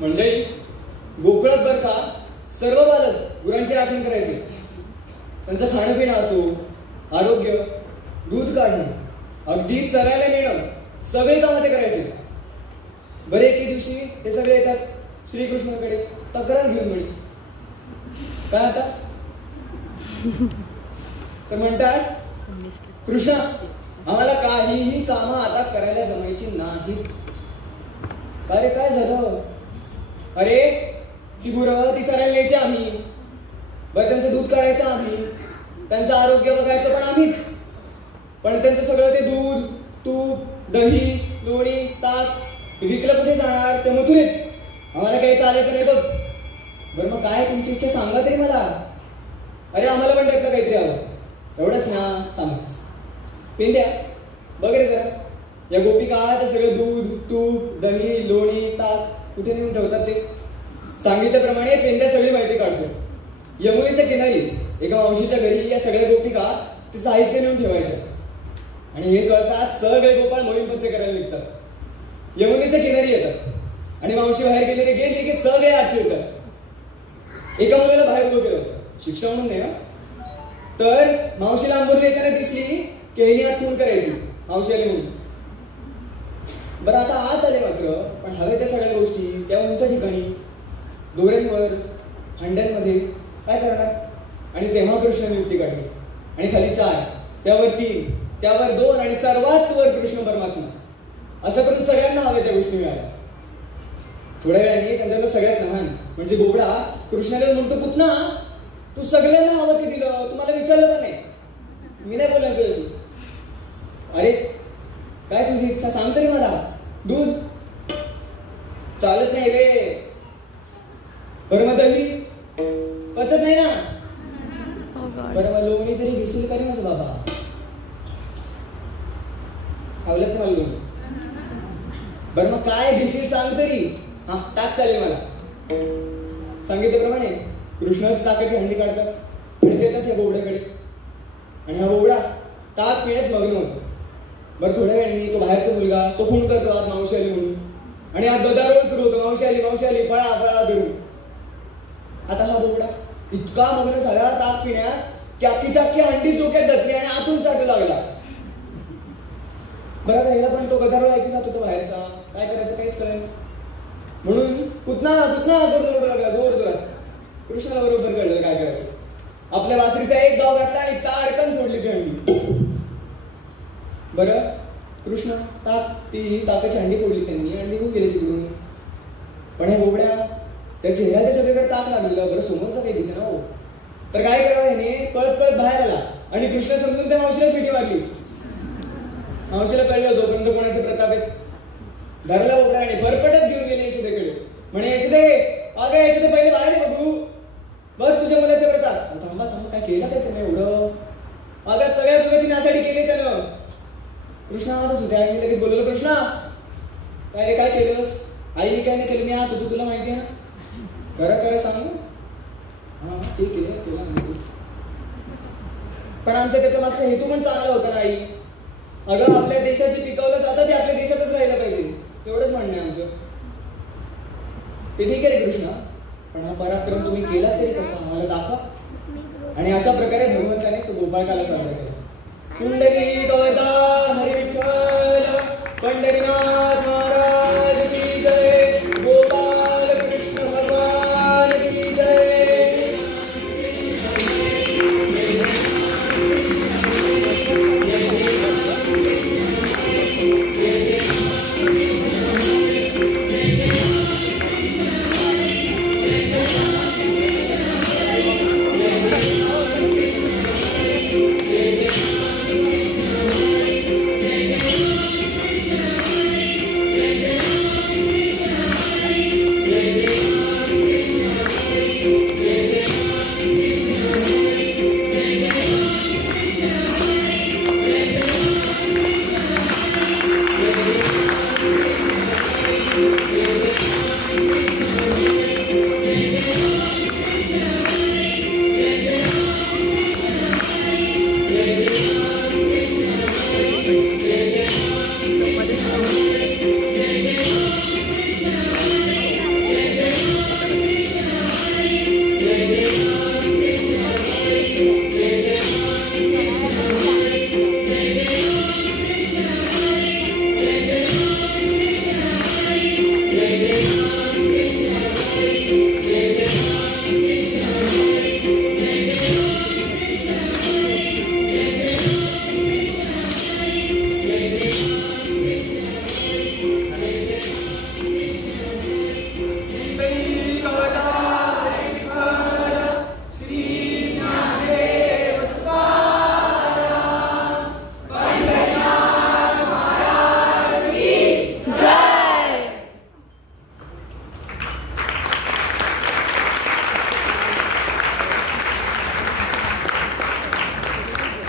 मंडळी, गोकुळात बर का सर्व बालक गुरांची राखण करायचे. त्यांचं खाणं पिणं असो, आरोग्य, दूध काढणं, अगदी चरायला नेणं, सगळे कामं ते करायचे. बरे एके दिवशी हे सगळे येतात श्रीकृष्णाकडे तक्रार घेऊन. म्हणे काय आता तर म्हणतात, कृष्ण आम्हाला काहीही कामं आता करायला जमायची नाहीत. काय रे काय झालं? अरे ती गुरं ती चरायला न्यायची आम्ही, बरं त्यांचं दूध काढायचं आम्ही, त्यांचं आरोग्य बघायचं पण आम्हीच. पण त्यांचं सगळं ते दूध, तूप, दही, लोणी, ताक विकलं कुठे जाणार? ते मथुरेत. आम्हाला काही चालायचं नाही बघ. बरं मग काय तुमची इच्छा सांगा तरी मला. अरे आम्हाला पण त्यातलं काहीतरी हवं. एवढंच ना? थांबा पेंद्या बघ रे जरा, या गोपिका ते सगळं दूध, तूप, दही, लोणी, ताक कुठे नेऊन ठेवतात ते. सांगितल्याप्रमाणे पेंद्या सगळी माहिती काढतो. यमुनेच्या किनारी एका मावशीच्या घरी या सगळ्या गोपिका ते साहित्य नेऊन ठेवायच्या. आणि हे कळतात सगळे गोपाळ मोहीम पत्ते करायला निघतात. यमुनेच्या किनारी येतात आणि मावशी बाहेर गेली की सगळे आत शिरतात. एका मुलाला बाहेर उभं केलं होतं, शिक्षा म्हणून नाही ना. तर मावशीला आंबोली येताना दिसली की हे आत खून करायची. मावशी आली म्हणून. बरं आता आत आले मात्र, पण हवे त्या सगळ्या गोष्टी त्या उंच ठिकाणी, दोऱ्यांवर, हंड्यांमध्ये काय करणार? आणि तेव्हा कृष्ण युक्ती काढली. आणि खाली 4, त्यावर 3, त्यावर 2 आणि सर्वात वर कृष्ण परमात्मा. असं करून सगळ्यांना हवे त्या गोष्टी मिळाल्या. थोड्या वेळाने त्यांच्याकडे सगळ्यात लहान म्हणजे बोबडा कृष्णाला म्हणतो, पुतना तू सगळ्यांना हवं ते दिलं, तुम्हाला विचारलं पण नाही. मी नाही बोलला तुझ्याशी. अरे काय तुझी इच्छा सांग तरी मला. दूध चालत नाही रे. बरं मग दही पचत नाही ना. बरं मग लोणी तरी घेशील का रे माझं बाबा? आवडत नाही मला लोणी. बरं मग काय घेशील सांग तरी. हा ताक चालेल मला. सांगितल्याप्रमाणे कृष्ण ताकाची हंडी काढतात आणि येतात या बोबड्याकडे. आणि हा बोबडा ताक पिण्यात मग्न होतो. बरं थोड्या वेळाने तो बाहेरचा मुलगा तो खून करतो आज मावशी आली म्हणून. आणि आज गदारोळ सुरू होतो, मावशी आली पळा पळा करून. आता हा बोबडा इतका मग्न झाला ताक पिण्यात की अख्खी हंडी डोक्यात धरली आणि आतून चाटू लागला. बरं आता ह्याला पण तो गदारोळ ऐकू जात होतो बाहेरचा. काय करायचं काहीच कळेल. म्हणून पुतना करून लागला जोर जोरात. कृष्णाला बरोबर कळलं काय करायचं. आपल्या वासरीचा एक गाव घातला आणि ताडकन फोडली ती हंडी. बरं कृष्ण ती ताकाची हंडी फोडली त्यांनी आणि निघून गेले तिकडून. पण हे बोबड्या त्या चेहऱ्याच्या सगळीकडे ताक लागलेलं. बरं समोरचा काही दिसे ना हो. तर काय करावं ह्याने पळत बाहेर आला आणि कृष्ण समजून त्या मावशीलाच मिठी मारली. मावशीला कळलं होतं पण कोणाचे प्रताप आहेत. धरला बोबडा आणि भरपटत घेऊन गेले यशोदेकडे. म्हणे यशोदे अगं यशोदे पहिले बाहेर बघू बघ तुझ्या मुलाचे प्रताप. थांबा काय केलं काय तुम्ही एवढं? अगं सगळ्या तुझ्याची नासाडी केली त्यानं. कृष्णा आजच होते. आईने लगेच बोलवलं, कृष्णा काय रे काय केलंस? आईने काय नाही केलं. मी आत होतो तुला माहिती आहे ना. करा सांग. हा ठीक आहे केलं माहितीच. पण आमचा त्याच्या मागचा हेतू पण चांगला होता ना आई. अगं आपल्या देशाची पिकवलं जातं ते आपल्या देशातच राहिलं पाहिजे एवढंच म्हणणं आहे आमचं. ते ठीक आहे रे कृष्णा, पण हा पराक्रम तुम्ही केला तरी कसा आम्हाला दाखवा. आणि अशा प्रकारे भगवंताने तो गोपाळकाला साजरा केला. कुंडली गवदा हरी विठ्ठल पंढरीनाथ महाराज की जय. गोपाल कृष्ण भगवान की जय.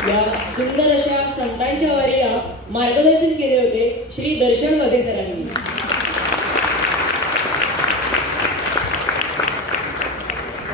या सुंदर अशा संतांच्या वारीला मार्गदर्शन केले होते श्री दर्शन वधे सरांनी.